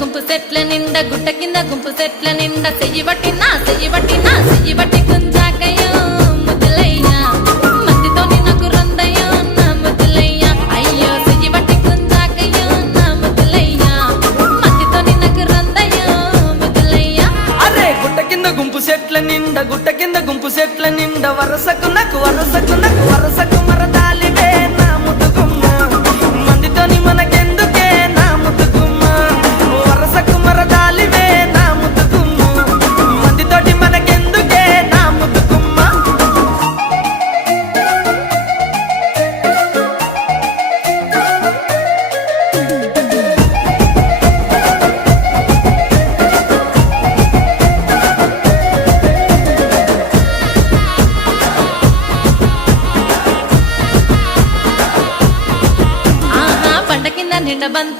గుంపు సెట్ల నిండా గుట్ట కింద గుంపు సెట్ల నిండా చెయ్యి పట్టినా చెయ్యి పట్టి కుంజాకయ్యో ముద్దులయ్యా మందితో నాకు రొందయ్యో నా ముద్దులయ్యా అయ్యో చెయ్యి పట్టి కుంజాకయ్యో నా ముద్దులయ్యా మందితో నాకు రొందయ్యో ముద్దులయ్యా. అరే గుట్ట కింద గుంపు సెట్ల నిండా గుట్ట కింద గుంపు సెట్ల నిండా వరసకు వరసకు మరదాలివే నా ముద్దుగుమ్మ మందితోని మనకెందుకే నా ముద్దుగుమ్మ వరసకు మరదాలివే నా ముద్దుగుమ్మ మందితోటి మనకెందుకే నా ముద్దుగుమ్మ. ఆహా పంట కింద నిండా బంతి